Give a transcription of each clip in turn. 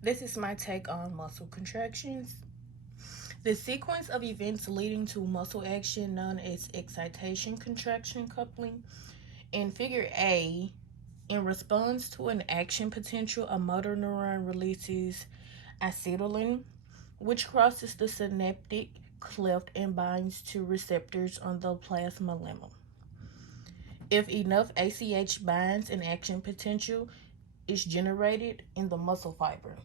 This is my take on muscle contractions. The sequence of events leading to muscle action known as excitation contraction coupling. In figure A, in response to an action potential, a motor neuron releases acetylcholine, which crosses the synaptic cleft and binds to receptors on the plasma lemma. If enough ACH binds, an action potential is generated in the muscle fiber.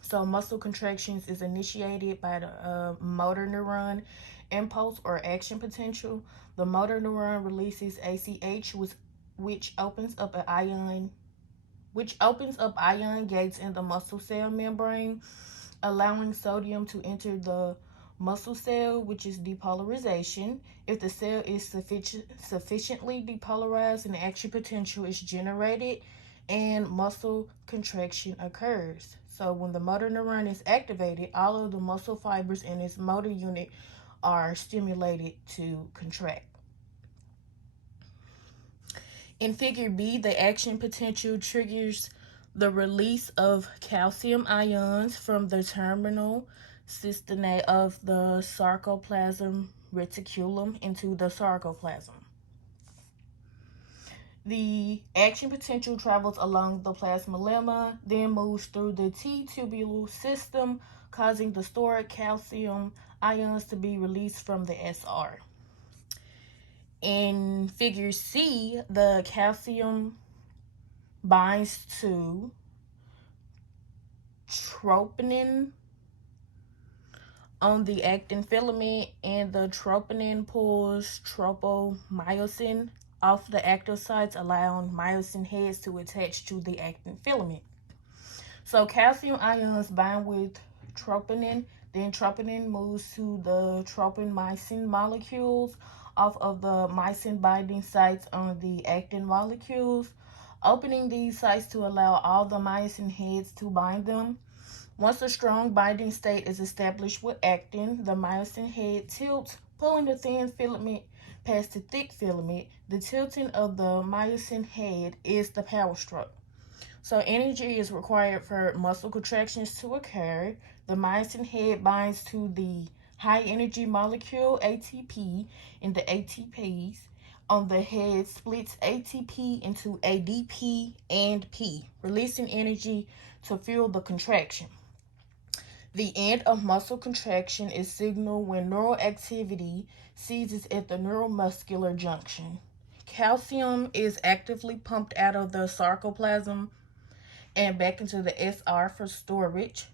So muscle contractions is initiated by the motor neuron impulse or action potential. The motor neuron releases ACH, which opens up ion gates in the muscle cell membrane, allowing sodium to enter the muscle cell, which is depolarization. If the cell is sufficiently depolarized, an action potential is generated and muscle contraction occurs. So when the motor neuron is activated, all of the muscle fibers in its motor unit are stimulated to contract. In figure B, the action potential triggers the release of calcium ions from the terminal cisternae of the sarcoplasm reticulum into the sarcoplasm. The action potential travels along the plasma lemma, then moves through the T-tubule system, causing the stored calcium ions to be released from the SR. In figure C, the calcium binds to troponin on the actin filament, and the troponin pulls tropomyosin off the active sites, allowing myosin heads to attach to the actin filament. So calcium ions bind with troponin, then troponin moves to the tropomyosin molecules off of the myosin binding sites on the actin molecules, opening these sites to allow all the myosin heads to bind them. Once a strong binding state is established with actin, the myosin head tilts, pulling the thin filament past the thick filament. The tilting of the myosin head is the power stroke. So energy is required for muscle contractions to occur. The myosin head binds to the high energy molecule ATP, and the ATPs on the head splits ATP into ADP and P, releasing energy to fuel the contraction. The end of muscle contraction is signaled when neural activity ceases at the neuromuscular junction. Calcium is actively pumped out of the sarcoplasm and back into the SR for storage.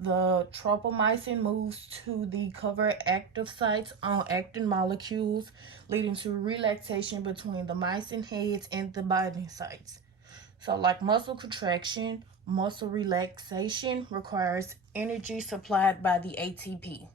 The tropomyosin moves to the cover active sites on actin molecules, leading to relaxation between the myosin heads and the binding sites. So, like muscle contraction, muscle relaxation requires energy supplied by the ATP.